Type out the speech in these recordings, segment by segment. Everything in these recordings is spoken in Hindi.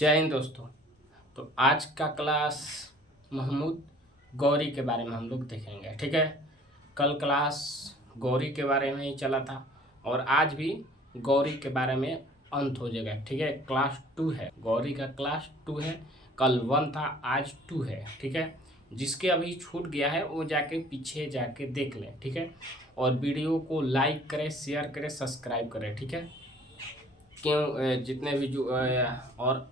जय हिंद दोस्तों। तो आज का क्लास महमूद गौरी के बारे में हम लोग देखेंगे। ठीक है, कल क्लास गौरी के बारे में ही चला था और आज भी गौरी के बारे में अंत हो जाएगा। ठीक है, क्लास 2 है, गौरी का क्लास 2 है। कल 1 था, आज 2 है। ठीक है, जिसके अभी छूट गया है वो जाके पीछे जाके देख लें। ठीक है, और वीडियो को लाइक करें, शेयर करें, सब्सक्राइब करें। ठीक है, क्यों जितने भी और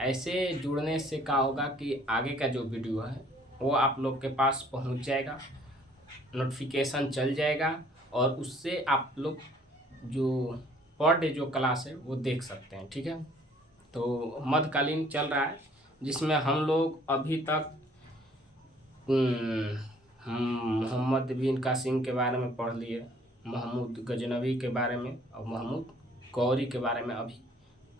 ऐसे जुड़ने से क्या होगा कि आगे का जो वीडियो है वो आप लोग के पास पहुंच जाएगा, नोटिफिकेशन चल जाएगा और उससे आप लोग जो पर डे जो क्लास है वो देख सकते हैं। ठीक है, तो मध्यकालीन चल रहा है जिसमें हम लोग अभी तक मोहम्मद बिन कासिम के बारे में पढ़ लिए, महमूद गजनवी के बारे में और महमूद गौरी के बारे में अभी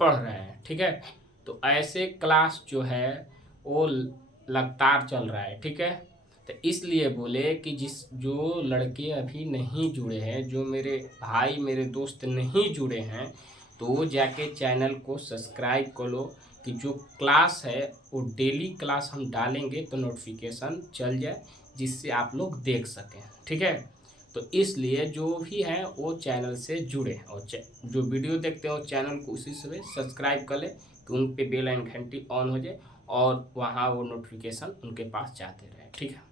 पढ़ रहे हैं। ठीक है, तो ऐसे क्लास जो है वो लगातार चल रहा है। ठीक है, तो इसलिए बोले कि जो लड़के अभी नहीं जुड़े हैं, जो मेरे भाई मेरे दोस्त नहीं जुड़े हैं, तो वो जाके चैनल को सब्सक्राइब कर लो कि जो क्लास है वो डेली क्लास हम डालेंगे तो नोटिफिकेशन चल जाए, जिससे आप लोग देख सकें। ठीक है, तो इसलिए जो भी है वो चैनल से जुड़े और जो वीडियो देखते हो चैनल को उसी से सब्सक्राइब कर ले कि उन पे बेल एंड घंटी ऑन हो जाए और वहाँ वो नोटिफिकेशन उनके पास जाते रहे। ठीक है,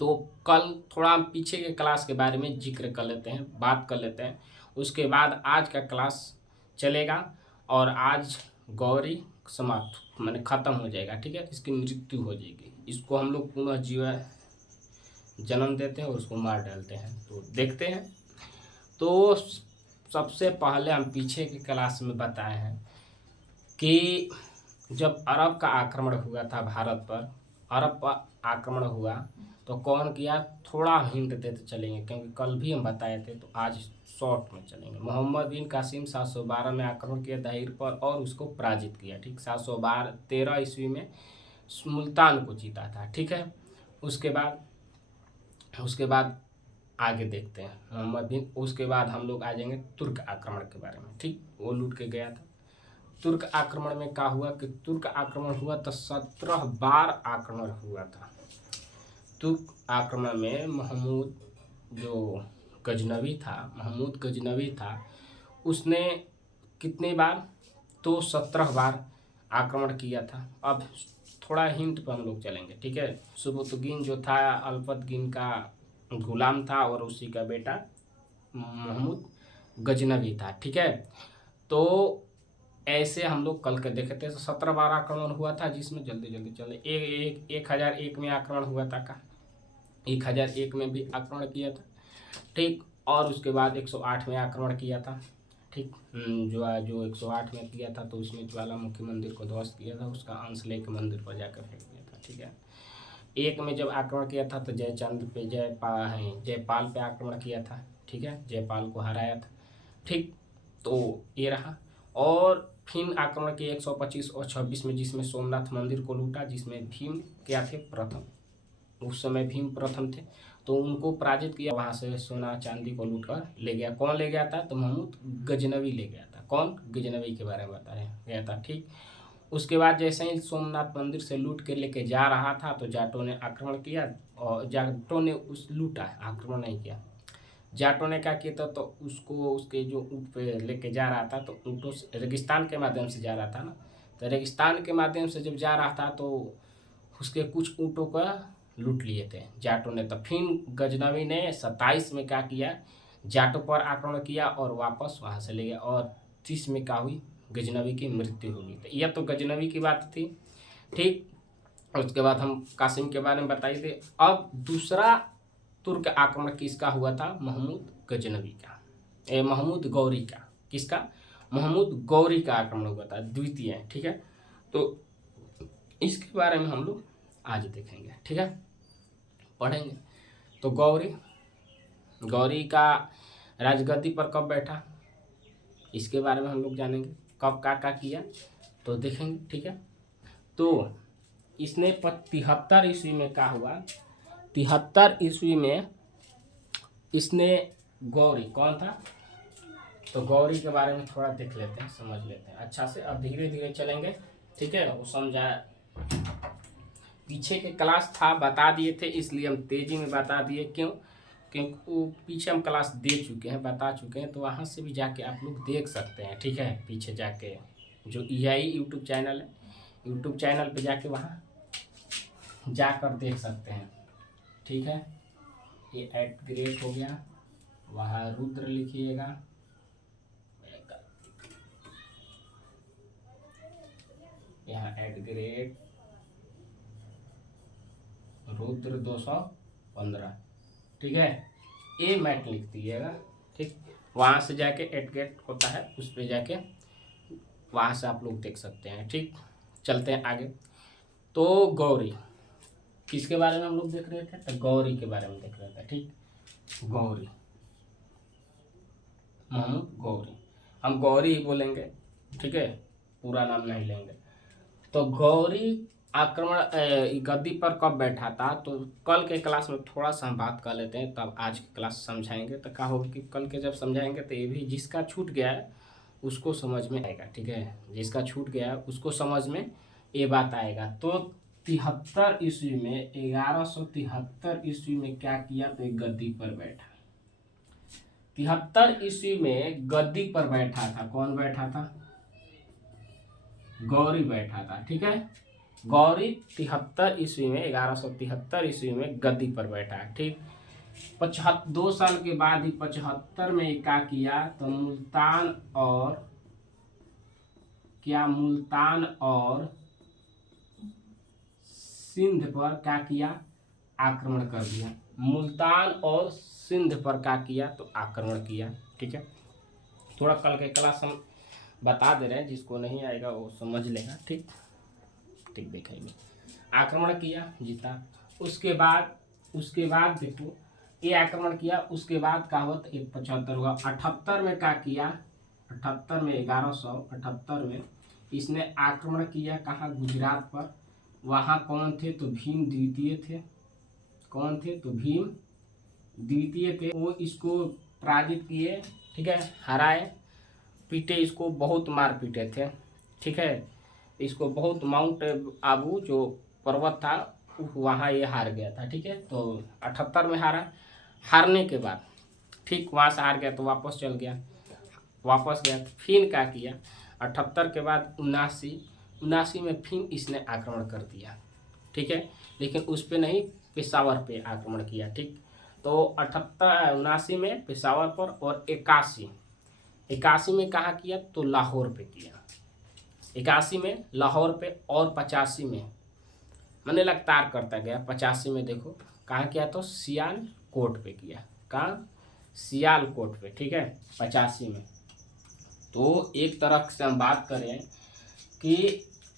तो कल थोड़ा हम पीछे के क्लास के बारे में जिक्र कर लेते हैं, बात कर लेते हैं। उसके बाद आज का क्लास चलेगा और आज गौरी समाप्त माने ख़त्म हो जाएगा। ठीक है, इसकी मृत्यु हो जाएगी, इसको हम लोग पुनः जन्म देते हैं और उसको मार डालते हैं। तो देखते हैं। तो सबसे पहले हम पीछे की क्लास में बताए हैं कि जब अरब का आक्रमण हुआ था भारत पर, अरब पर आक्रमण हुआ तो कौन किया, थोड़ा हिंट देते चलेंगे क्योंकि कल भी हम बताए थे, तो आज शॉर्ट में चलेंगे। मोहम्मद बिन कासिम 712 में आक्रमण किया दाहिर पर और उसको पराजित किया। ठीक, 713 ईस्वी में मुल्तान को जीता था। ठीक है, उसके बाद आगे देखते हैं मोहम्मद बिन। उसके बाद हम लोग आ जाएंगे तुर्क आक्रमण के बारे में। ठीक, वो लूट के गया था। तुर्क आक्रमण में क्या हुआ कि तुर्क आक्रमण हुआ तो 17 बार आक्रमण हुआ था। तुर्क आक्रमण में महमूद गजनवी था, उसने कितनी बार, तो 17 बार आक्रमण किया था। अब थोड़ा हिंट पर हम लोग चलेंगे। ठीक है, सुबुतुगीन जो था अल्पतगीन का गुलाम था और उसी का बेटा महमूद गजनवी था। ठीक है, तो ऐसे हम लोग कल के देखे थे। 17 बार आक्रमण हुआ था, जिसमें जल्दी चले 1001 में आक्रमण हुआ था का 1001 में भी आक्रमण किया था। ठीक, और उसके बाद 108 में आक्रमण किया था। ठीक, जो 108 में किया था तो उसमें ज्वालामुखी मंदिर को ध्वस्त किया था, उसका अंश लेके मंदिर पर जाकर फेंक दिया था। ठीक है, एक में जब आक्रमण किया था तो जयपाल पे आक्रमण किया था। ठीक है, जयपाल को हराया था। ठीक, तो ये रहा। और फिर आक्रमण किए 125 और 26 में, जिसमें सोमनाथ मंदिर को लूटा, जिसमें भीम क्या थे, प्रथम। उस समय भीम प्रथम थे, तो उनको पराजित किया। वहाँ से सोना चांदी को लूट कर ले गया। कौन ले गया था, तो महमूद गजनवी ले गया था। कौन, गजनवी के बारे में बताया गया था। ठीक, उसके बाद जैसे ही सोमनाथ मंदिर से लूट के लेके जा रहा था तो जाटों ने आक्रमण किया और जाटों ने उस लूटा, आक्रमण नहीं किया। जाटों ने क्या किया था, तो उसको उसके जो ऊँट पे लेके जा रहा था, तो ऊँटों से रेगिस्तान के माध्यम से जा रहा था ना, तो रेगिस्तान के माध्यम से जब जा रहा था तो उसके कुछ ऊँटों का लूट लिए थे जाटों ने। तो फिर गजनवी ने 27 में क्या किया, जाटों पर आक्रमण किया और वापस वहाँ से ले गया। और 30 में क्या हुई, गजनवी की मृत्यु होगी। तो यह तो गजनवी की बात थी। ठीक, उसके बाद हम कासिम के बारे में बताइए थे। अब दूसरा तुर्क आक्रमण किसका हुआ था, महमूद गजनवी का, महमूद गौरी का। किसका, महमूद गौरी का आक्रमण हुआ था, द्वितीय। ठीक है, तो इसके बारे में हम लोग आज देखेंगे। ठीक है, पढ़ेंगे। तो गौरी का राजगद्दी पर कब बैठा, इसके बारे में हम लोग जानेंगे। कब क्या किया तो देखेंगे। ठीक है, तो इसने 73 ईस्वी में क्या हुआ, 73 ईस्वी में इसने गौरी कौन था, तो गौरी के बारे में थोड़ा देख लेते हैं, समझ लेते हैं अच्छा से। अब धीरे धीरे चलेंगे ठीक है, वो समझा। पीछे के क्लास था बता दिए थे, इसलिए हम तेजी में बता दिए। क्यों? क्योंकि वो पीछे हम क्लास दे चुके हैं, बता चुके हैं, तो वहाँ से भी जाके आप लोग देख सकते हैं। ठीक है, पीछे जाके जो EI यूट्यूब चैनल है, यूट्यूब चैनल पे जाके वहाँ जाकर देख सकते हैं। ठीक है, ये @ हो गया, वहाँ रुद्र लिखिएगा, यहाँ @ रुद्र 215। ठीक है, ए मैट लिख दीजिएगा। ठीक, वहाँ से जाके @ होता है, उस पर जाके वहाँ से आप लोग देख सकते हैं। ठीक, चलते हैं आगे। तो गौरी किसके बारे में हम लोग देख रहे थे? तो गौरी के बारे में देख रहे थे। ठीक, गौरी, गौरी, हम गौरी ही बोलेंगे। ठीक है, पूरा नाम नहीं लेंगे। तो गौरी आक्रमण गद्दी पर कब बैठा था? तो कल के क्लास में थोड़ा सा हम बात कर लेते हैं, तब आज की क्लास समझाएंगे। तो क्या होगा कि कल के जब समझाएंगे तो ये भी जिसका छूट गया है उसको समझ में आएगा। ठीक है, जिसका छूट गया है उसको समझ में ये बात आएगा। तो 73 ईस्वी में, 1173 ईस्वी में क्या किया? तो एक गद्दी पर बैठा। 73 ईस्वी में गद्दी पर बैठा था। कौन बैठा था? गौरी बैठा था। ठीक है, गौरी 73 ईस्वी में, 1173 ईस्वी में गद्दी पर बैठा। ठीक, 2 साल के बाद ही 75 में क्या किया? तो मुल्तान और सिंध पर क्या किया? आक्रमण कर दिया। मुल्तान और सिंध पर क्या किया? तो आक्रमण किया। ठीक है, थोड़ा कल के क्लास हम बता दे रहे हैं, जिसको नहीं आएगा वो समझ लेगा। ठीक, देखेंगे। आक्रमण किया, जीता। उसके बाद देखो, ये आक्रमण किया, उसके बाद क्या हुआ? तो 75 हुआ। 78 में क्या किया? 78 में, 1178 में इसने आक्रमण किया। कहाँ? गुजरात पर। वहाँ कौन थे? तो भीम द्वितीय थे। कौन थे? तो भीम द्वितीय थे। वो इसको पराजित किए। ठीक है, हराए, पीटे, इसको बहुत मार पीटे थे। ठीक है, इसको बहुत, माउंट आबू जो पर्वत था वहाँ ये हार गया था। ठीक है, तो 78 में हारा। हारने के बाद ठीक वहाँ से हार गया तो वापस चल गया, वापस गया। फिर क्या किया? 78 के बाद 79 में फिर इसने आक्रमण कर दिया। ठीक है, लेकिन उस पे नहीं, पेशावर पे आक्रमण किया। ठीक, तो 78 79 में पेशावर पर, और 81 में कहाँ किया? तो लाहौर पे किया। 81 में लाहौर पे, और 85 में मैंने लगातार करता गया। 85 में देखो कहाँ किया? तो सियालकोट पे किया। कहाँ? सियालकोट पे। ठीक है, 85 में। तो एक तरह से हम बात करें कि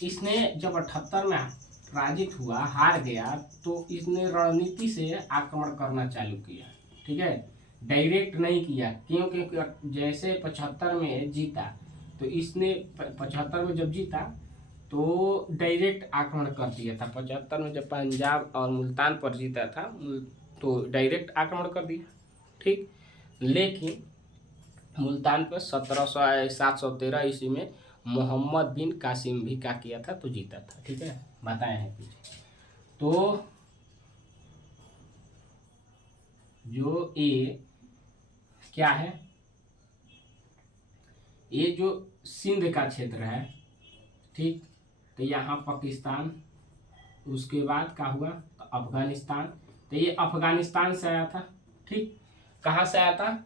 इसने जब 78 में पराजित हुआ, हार गया, तो इसने रणनीति से आक्रमण करना चालू किया। ठीक है, डायरेक्ट नहीं किया। क्यों? क्योंकि जैसे 75 में जीता, तो इसने 75 में जब जीता तो डायरेक्ट आक्रमण कर दिया था। 75 में जब पंजाब और मुल्तान पर जीता था तो डायरेक्ट आक्रमण कर दिया। ठीक, लेकिन मुल्तान पर 713 ईस्वी में मोहम्मद बिन कासिम भी क्या किया था? तो जीता था। ठीक है, बताए हैं पीछे। तो जो ये क्या है, ये जो सिंध का क्षेत्र है, ठीक, तो यहाँ पाकिस्तान, उसके बाद क्या हुआ? तो अफगानिस्तान। तो ये अफगानिस्तान से आया था। ठीक, कहाँ से आया था?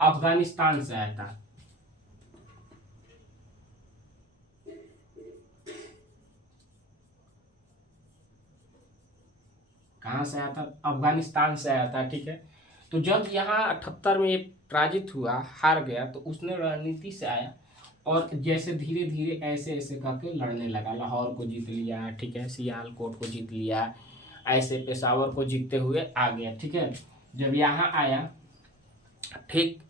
अफगानिस्तान से आया था। कहाँ से आया था? अफगानिस्तान से आया था। ठीक है, तो जब यहाँ 78 में ये पराजित हुआ, हार गया, तो उसने रणनीति से आया और जैसे धीरे धीरे ऐसे ऐसे करके लड़ने लगा। लाहौर को जीत लिया। ठीक है, सियालकोट को जीत लिया, ऐसे पेशावर को जीतते हुए आ गया। ठीक है, जब यहाँ आया, ठीक,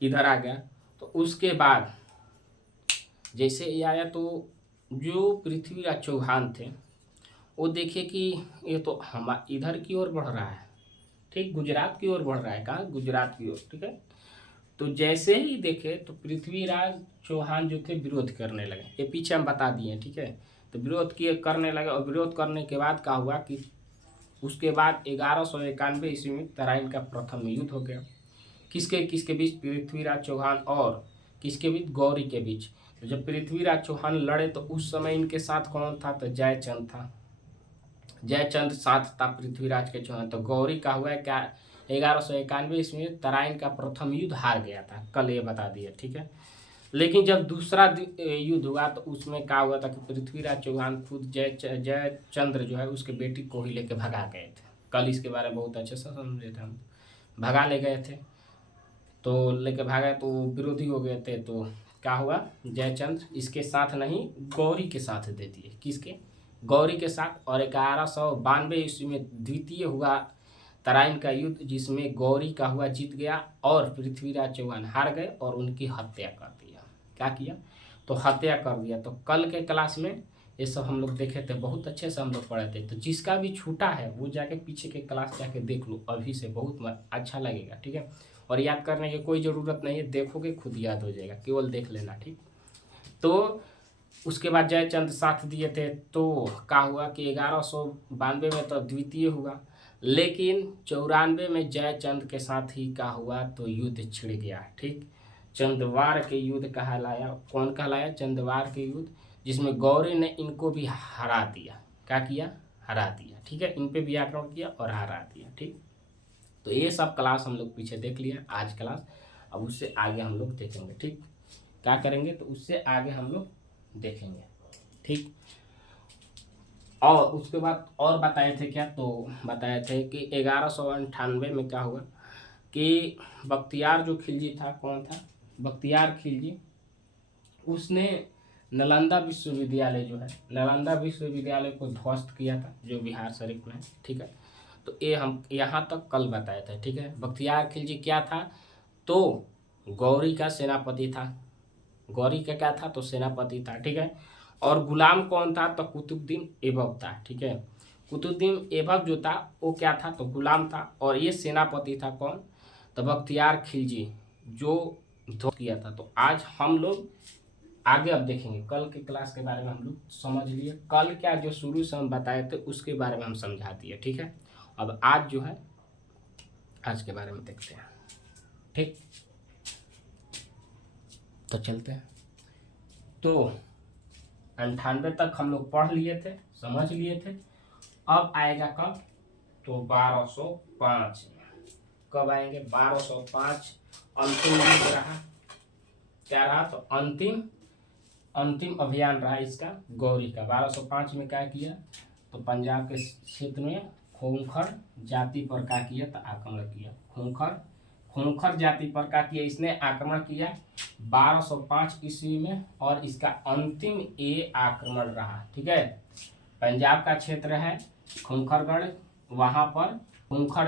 इधर आ गया, तो उसके बाद जैसे ये आया तो जो पृथ्वीराज चौहान थे वो देखे कि ये तो हम इधर की ओर बढ़ रहा है। ठीक, गुजरात की ओर बढ़ रहा है। कहाँ? गुजरात की ओर। ठीक है, तो जैसे ही देखे तो पृथ्वीराज चौहान जो थे विरोध करने लगे। ये पीछे हम बता दिए। ठीक है, तो विरोध किए करने लगे, और विरोध करने के बाद क्या हुआ कि उसके बाद 1191 ईस्वी में तराइन का प्रथम युद्ध हो गया। किसके किसके बीच? पृथ्वीराज चौहान और किसके बीच? गौरी के बीच। तो जब पृथ्वीराज चौहान लड़े तो उस समय इनके साथ कौन था? तो जयचंद था। जयचंद साथ था पृथ्वीराज के चौहान। तो गौरी का हुआ क्या? 1191 ईस्वी में तराइन का प्रथम युद्ध हार गया था, कल ये बता दिया, ठीक है। लेकिन जब दूसरा युद्ध हुआ तो उसमें क्या हुआ था कि पृथ्वीराज चौहान खुद जयचंद्र जो है उसके बेटी को ही लेके भगा गए थे। कल इसके बारे में बहुत अच्छे से समझे थे हम। भगा ले गए थे, तो लेके भागा तो विरोधी हो गए थे। तो क्या हुआ? जयचंद्र इसके साथ नहीं, गौरी के साथ दे दिए। किसके? गौरी के साथ। और 1192 ईस्वी में द्वितीय हुआ तराइन का युद्ध, जिसमें गौरी का हुआ जीत गया और पृथ्वीराज चौहान हार गए और उनकी हत्या कर दिया। क्या किया? तो हत्या कर दिया। तो कल के क्लास में ये सब हम लोग देखे थे, बहुत अच्छे से हम लोग पढ़े थे। तो जिसका भी छूटा है वो जाके पीछे के क्लास जाके देख लो, अभी से बहुत अच्छा लगेगा, ठीक है। और याद करने की कोई ज़रूरत नहीं है, देखोगे खुद याद हो जाएगा, केवल देख लेना, ठीक। तो उसके बाद जयचंद साथ दिए थे। तो क्या हुआ कि 1192 में तो द्वितीय हुआ, लेकिन 94 में जयचंद के साथ ही क्या हुआ? तो युद्ध छिड़ गया, ठीक। चंदवार के युद्ध कहलाया। कौन कहलाया? चंदवार के युद्ध, जिसमें गौरी ने इनको भी हरा दिया। क्या किया? हरा दिया, ठीक है। इन पे भी आक्रमण किया और हरा दिया, ठीक। तो ये सब क्लास हम लोग पीछे देख लिया, आज क्लास। अब उससे आगे हम लोग देखेंगे, ठीक। क्या करेंगे? तो उससे आगे हम लोग देखेंगे, ठीक। और उसके बाद और बताए थे क्या? तो बताए थे कि 1198 में क्या हुआ कि बख्तियार जो खिलजी था, कौन था? बख्तियार खिलजी, उसने नालंदा विश्वविद्यालय जो है, नालंदा विश्वविद्यालय को ध्वस्त किया था, जो बिहार शरीफ में है, ठीक है। तो ये हम यहाँ तक कल बताए थे, ठीक है। बख्तियार खिलजी क्या था? तो गौरी का सेनापति था। गौरी का क्या था? तो सेनापति था, ठीक है। और गुलाम कौन था? तो कुतुबुद्दीन ऐबक था, ठीक है। कुतुबुद्दीन ऐबक जो था वो क्या था? तो गुलाम था। और ये सेनापति था कौन? तो बख्तियार खिलजी, जो ध्वस्त किया था। तो आज हम लोग आगे अब देखेंगे, कल के क्लास के बारे में हम लोग समझ लिए। कल क्या जो शुरू से हम बताए थे उसके बारे में हम समझा दिए, ठीक है। अब आज जो है, आज के बारे में देखते हैं, ठीक। तो चलते हैं। तो 98 तक हम लोग पढ़ लिए थे, समझ लिए थे। अब आएगा कब? तो 1205 में। कब आएंगे? 1205 अंतिम युद्ध रहा। क्या रहा? तो अंतिम अभियान रहा इसका, गौरी का। 1205 में क्या किया? तो पंजाब के क्षेत्र में खूंखर जाति पर क्या किया? तो आक्रमण किया। खूंखर जाति पर क्या किया? इसने आक्रमण किया 1205 ईस्वी में, और इसका अंतिम ये आक्रमण रहा, ठीक है। पंजाब का क्षेत्र है खूंखरगढ़, वहाँ पर खूंखर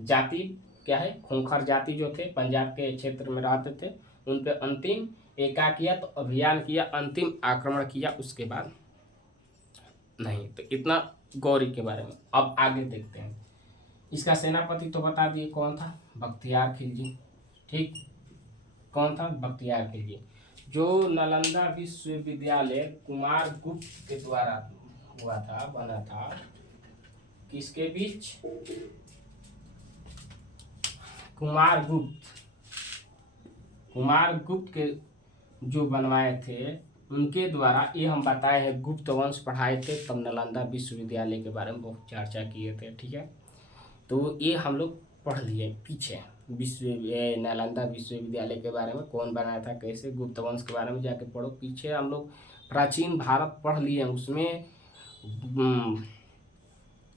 जाति क्या है? खूंखर जाति जो थे पंजाब के क्षेत्र में रहते थे, उन पे अंतिम एका किया, तो अभियान किया, अंतिम आक्रमण किया। उसके बाद नहीं। तो इतना गौरी के बारे में। अब आगे देखते हैं। इसका सेनापति तो बता दिए कौन था? बख्तियार खिलजी, ठीक। कौन था? बख्तियार खिलजी, जो नालंदा विश्वविद्यालय कुमार गुप्त के द्वारा हुआ था, बना था। किसके बीच? कुमार गुप्त के जो बनवाए थे उनके द्वारा। ये हम बताए हैं, गुप्त वंश पढ़ाए थे, तब नालंदा विश्वविद्यालय के बारे में बहुत चर्चा किए थे, ठीक है। तो ये हम लोग पढ़ लिए पीछे, नालंदा विश्वविद्यालय के बारे में, कौन बनाया था, कैसे, गुप्त वंश के बारे में जाके पढ़ो पीछे। हम लोग प्राचीन भारत पढ़ लिए, उसमें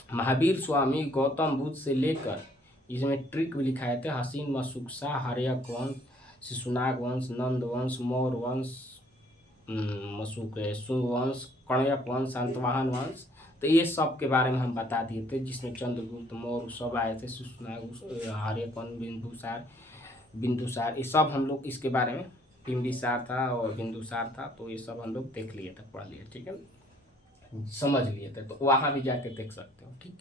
महावीर स्वामी, गौतम बुद्ध से लेकर इसमें ट्रिक भी लिखाए थे, हसीन मशुकसा, हर्यक वंश, शिशुनाग वंश, नंद वंश, मौर्य वंश, शुंग वंश, कण्यक वंश, शातवाहन वंश। तो ये सब के बारे में हम बता दिए थे, जिसमें चंद्रगुप्त मौर्य सब आए थे, शिशुनाग, हर्यक वंश, बिंदुसार, ये सब हम लोग इसके बारे में, बिंबिसार था और बिंदुसार था। तो ये सब हम लोग देख लिए थे, पढ़ लिए, ठीक है, समझ लिए थे। तो वहाँ भी जाके देख सकते हो, ठीक।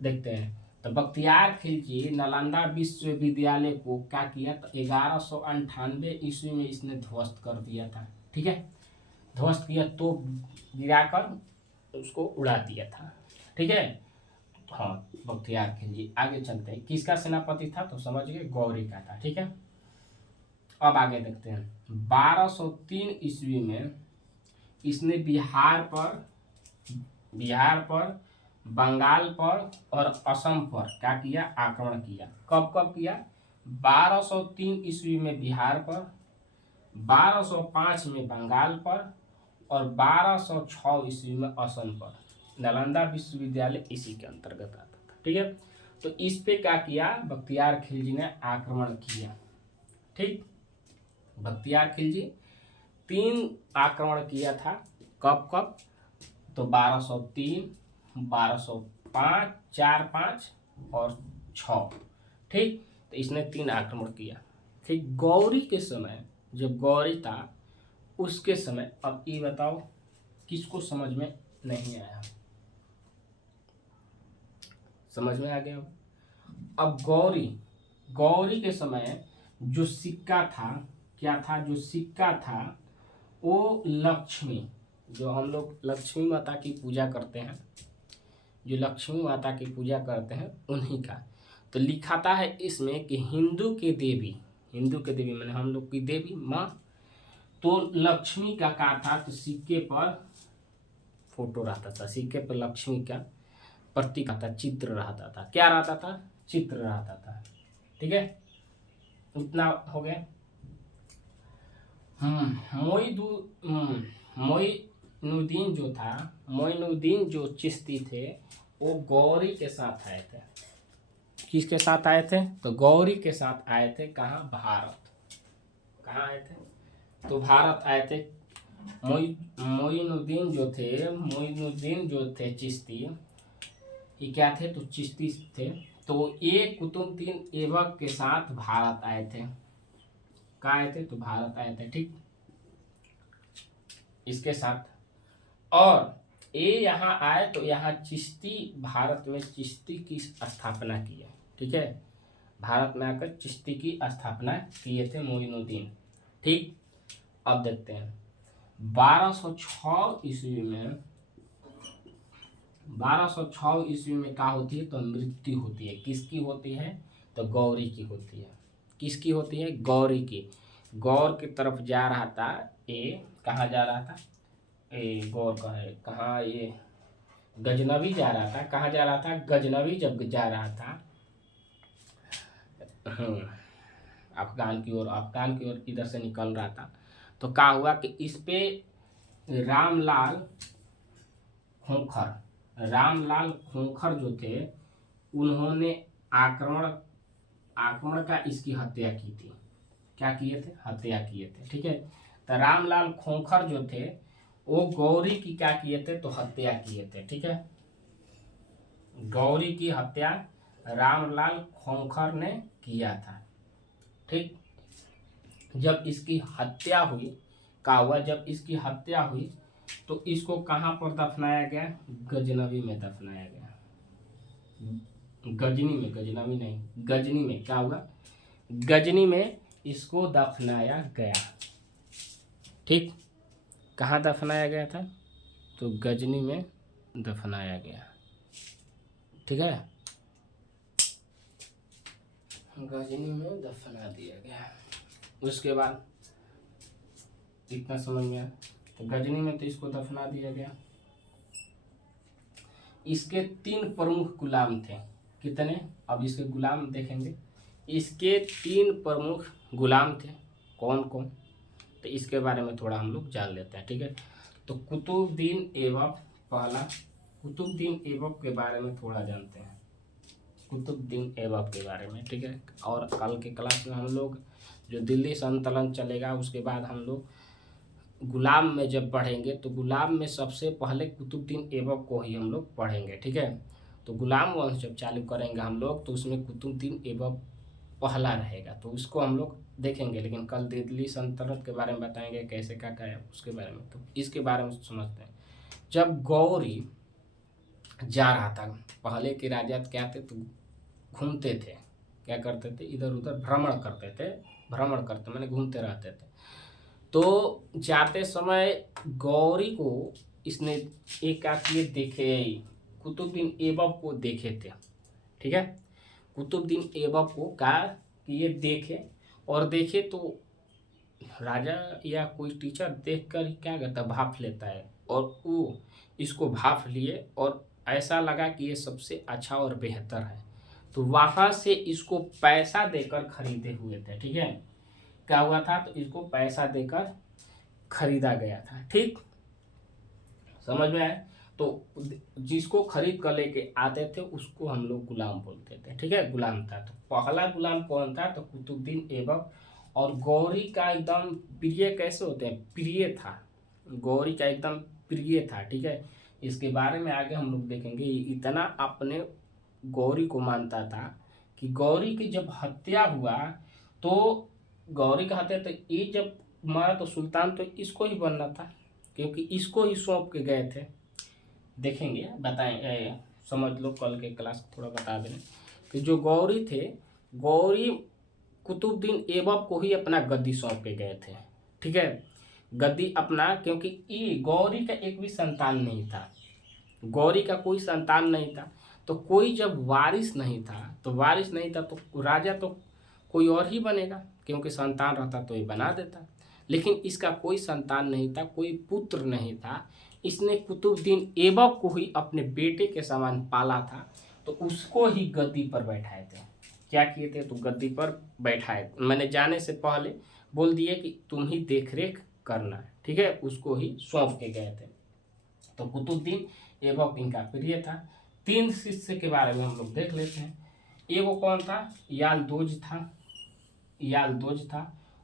देखते हैं। तो बख्तियार खिलजी नालंदा विश्वविद्यालय को क्या किया? तो 1198 ईस्वी में इसने ध्वस्त कर दिया था, ठीक है। ध्वस्त किया तो गिराकर उसको उड़ा दिया था। ठीक है। हाँ, बख्तियार खिलजी। आगे चलते हैं, किसका सेनापति था तो समझ गए, गौरी का था। ठीक है। अब आगे देखते हैं, 1203 ईस्वी में इसने बिहार पर, बंगाल पर और असम पर क्या किया, आक्रमण किया। कब कब किया, 1203 ईस्वी में बिहार पर, 1205 में बंगाल पर और 1206 ईस्वी में असम पर। नालंदा विश्वविद्यालय इसी के अंतर्गत आता था। ठीक है। तो इस पे क्या किया, बख्तियार खिलजी ने आक्रमण किया। ठीक, बख्तियार खिलजी 3 आक्रमण किया था। कब कब, तो 1203, 1205, 4, 5 और 6। ठीक, तो इसने 3 आक्रमण किया। ठीक, गौरी के समय, जब गौरी था उसके समय, अब ये बताओ किसको समझ में नहीं आया, समझ में आ गया। अब गौरी के समय जो सिक्का था, क्या था, जो सिक्का था वो लक्ष्मी, जो हम लोग लक्ष्मी माता की पूजा करते हैं, जो लक्ष्मी माता की पूजा करते हैं उन्हीं का। तो लिखाता है इसमें कि हिंदू के देवी मैंने हम लोग की देवी माँ, तो लक्ष्मी का था, तो सिक्के पर फोटो रहता था, सिक्के पर लक्ष्मी का प्रतीक आता, चित्र रहता था। क्या रहता था, चित्र रहता था। ठीक है, इतना हो गया। मोइनुद्दीन जो चिश्ती थे वो गौरी के साथ आए थे। किसके साथ आए थे, तो गौरी के साथ आए थे। कहाँ, भारत। कहाँ आए थे, तो भारत आए थे। मोइनुद्दीन जो थे चिश्ती, ये क्या थे, तो चिश्ती थे। तो ये कुतुबुद्दीन ऐबक के साथ भारत आए थे। कहाँ आए थे, तो भारत आए थे। ठीक, इसके साथ, और ये यहाँ आए तो यहाँ चिश्ती, भारत में चिश्ती की स्थापना की है। ठीक है, भारत में आकर चिश्ती की स्थापना किए थे मोइनुद्दीन। ठीक, अब देखते हैं 1206 ईस्वी में, 1206 ईस्वी में क्या होती है, तो मृत्यु होती है। किसकी होती है, तो गौरी की होती है। किसकी होती है, गौरी की। गौर की तरफ जा रहा था, ये कहाँ जा रहा था, ये गौर का है कहाँ, ये गजनवी जा रहा था। कहाँ जा रहा था, गजनवी जब जा रहा था अफगान की ओर इधर से निकल रहा था, तो क्या हुआ कि इस पे रामलाल खोखर जो थे, उन्होंने आक्रमण का इसकी हत्या की थी। क्या किए थे, हत्या किए थे। ठीक है, तो रामलाल खोखर जो थे वो गौरी की क्या किए थे, तो हत्या किए थे। ठीक है, गौरी की हत्या रामलाल खोखर ने किया था। ठीक, जब इसकी हत्या हुई, क्या हुआ, जब इसकी हत्या हुई तो इसको कहाँ पर दफनाया गया, गजनवी में दफनाया गया। गजनी नहीं, गजनी में क्या हुआ, गजनी में इसको दफनाया गया। ठीक, कहाँ दफनाया गया था, तो गजनी में दफनाया गया। ठीक है, गजनी में दफना दिया गया। उसके बाद इतना समझ में आया, तो गजनी में तो इसको दफना दिया गया। इसके 3 प्रमुख गुलाम थे। कितने, अब इसके गुलाम देखेंगे। इसके 3 प्रमुख गुलाम थे। कौन कौन, तो इसके बारे में थोड़ा हम लोग जान लेते हैं। ठीक है, तो कुतुबुद्दीन ऐबक के बारे में थोड़ा जानते हैं, कुतुबुद्दीन ऐबक के बारे में। ठीक है, और कल के क्लास में हम लोग जो दिल्ली संतलन चलेगा उसके बाद हम लोग गुलाम में जब पढ़ेंगे तो गुलाम में सबसे पहले कुतुबुद्दीन ऐबक को ही हम लोग पढ़ेंगे। ठीक है, तो गुलाम वंश जब चालू करेंगे हम लोग तो उसमें कुतुबुद्दीन ऐबक पहला रहेगा, तो उसको हम लोग देखेंगे। लेकिन कल दिल्ली सल्तनत के बारे में बताएंगे कैसे क्या है उसके बारे में। तो इसके बारे में समझते हैं। जब गौरी जा रहा था, पहले के राजा क्या थे, तो घूमते थे, क्या करते थे, इधर उधर भ्रमण करते मैंने घूमते रहते थे। तो जाते समय गौरी को इसने एकाकी देखे, कुतुबुद्दीन ऐबक को देखे थे, ठीक है। कुतुबुद्दीन ऐबक को कहा कि ये देखे, और देखे तो राजा या कोई टीचर देखकर क्या करता है, भाप लेता है, और वो इसको भाप लिए और ऐसा लगा कि ये सबसे अच्छा और बेहतर है, तो वहाँ से इसको पैसा देकर खरीदे हुए थे, ठीक है। क्या हुआ था, तो इसको पैसा देकर खरीदा गया था, ठीक, समझ में आया। तो जिसको खरीद कर लेके आते थे उसको हम लोग गुलाम बोलते थे, ठीक है, गुलाम था। तो पहला गुलाम कौन था, तो कुतुबुद्दीन ऐबक। और गौरी का एकदम प्रिय कैसे होते हैं, प्रिय था, गौरी का एकदम प्रिय था, ठीक है। इसके बारे में आगे हम लोग देखेंगे। इतना अपने गौरी को मानता था कि गौरी की जब हत्या हुआ, तो गौरी का हत्या, तो ये जब मारा तो सुल्तान तो इसको ही बनना था, क्योंकि इसको ही सौंप के गए थे। देखेंगे, बताएं, समझ लो, कल के क्लास थोड़ा बता दें कि जो गौरी थे, गौरी कुतुबुद्दीन ऐबक को ही अपना गद्दी सौंप के गए थे, ठीक है, गद्दी अपना, क्योंकि ये गौरी का एक भी संतान नहीं था, गौरी का कोई संतान नहीं था। तो कोई जब वारिस नहीं था, तो राजा तो कोई और ही बनेगा, क्योंकि संतान रहता तो ये बना देता, लेकिन इसका कोई संतान नहीं था, कोई पुत्र नहीं था। इसने कुतुबुद्दीन ऐबक को ही अपने बेटे के समान पाला था, तो उसको ही गद्दी पर बैठाए थे। क्या किए थे, तो गद्दी पर बैठाए, मैंने जाने से पहले बोल दिए कि तुम ही देख रेख करना, ठीक है, उसको ही सौंप के गए थे। तो कुतुबुद्दीन ऐबक इनका प्रिय था। 3 शिष्य के बारे में हम लोग देख लेते हैं। एगो कौन था, यालदोज था,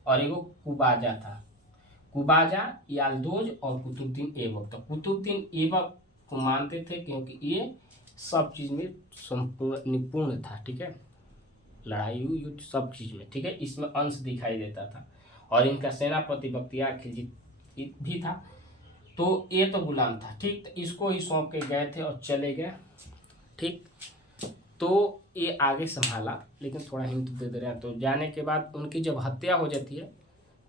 और एगो कुबाजा था। कुबाजा, यालदोज और कुतुबुद्दीन ऐबक। तो कुतुबुद्दीन ऐबक को मानते थे क्योंकि ये सब चीज़ में संपूर्ण निपुण था, ठीक है, लड़ाई युद्ध सब चीज़ में, ठीक है, इसमें अंश दिखाई देता था। और इनका सेनापति बख्तियार खिलजी भी था। तो ये तो गुलाम था, ठीक, तो इसको ही सौंप के गए थे और चले गए, ठीक। तो ये आगे संभाला, लेकिन थोड़ा हिंट दे दे रहे हैं। तो जाने के बाद उनकी जब हत्या हो जाती है,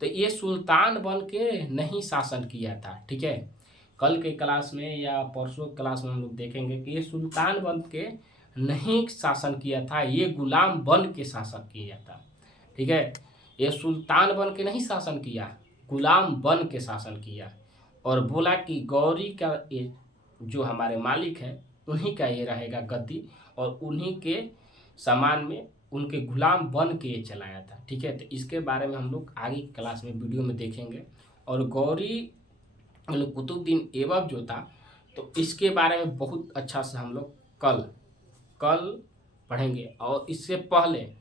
तो ये सुल्तान बन के नहीं शासन किया था, ठीक है। कल के क्लास में या परसों क्लास में हम लोग देखेंगे कि ये सुल्तान बन के नहीं शासन किया था, ये गुलाम बन के शासन किया था, ठीक है। ये सुल्तान बन के नहीं शासन किया, गुलाम बन के शासन किया, और बोला कि गौरी का ये जो हमारे मालिक है उन्हीं का ये रहेगा गद्दी, और उन्हीं के सामान में उनके गुलाम बन के ये चलाया था, ठीक है। तो इसके बारे में हम लोग आगे क्लास में वीडियो में देखेंगे। और गौरी कुतुबुद्दीन ऐबक जो था, तो इसके बारे में बहुत अच्छा से हम लोग कल पढ़ेंगे। और इससे पहले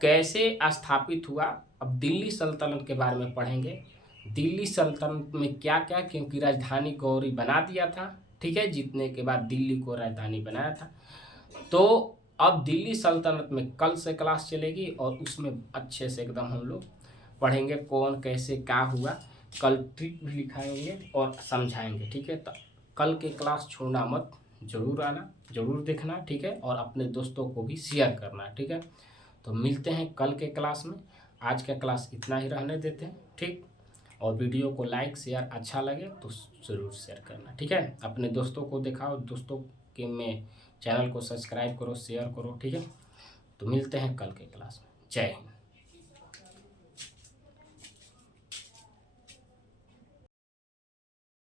कैसे स्थापित हुआ, अब दिल्ली सल्तनत के बारे में पढ़ेंगे। दिल्ली सल्तनत में क्या क्या, क्योंकि राजधानी गौरी बना दिया था, ठीक है, जीतने के बाद दिल्ली को राजधानी बनाया था। तो अब दिल्ली सल्तनत में कल से क्लास चलेगी, और उसमें अच्छे से एकदम हम लोग पढ़ेंगे कौन कैसे क्या हुआ। कल ट्रिक भी लिखाएंगे और समझाएंगे, ठीक है। तो कल के क्लास छोड़ना मत, जरूर आना, जरूर देखना, ठीक है, और अपने दोस्तों को भी शेयर करना, ठीक है। तो मिलते हैं कल के क्लास में। आज का क्लास इतना ही रहने देते हैं, ठीक। और वीडियो को लाइक शेयर अच्छा लगे तो ज़रूर शेयर करना, ठीक है। अपने दोस्तों को दिखाओ, दोस्तों के में चैनल को सब्सक्राइब करो, शेयर करो, ठीक है। तो मिलते हैं कल के क्लास में। जय हिंद।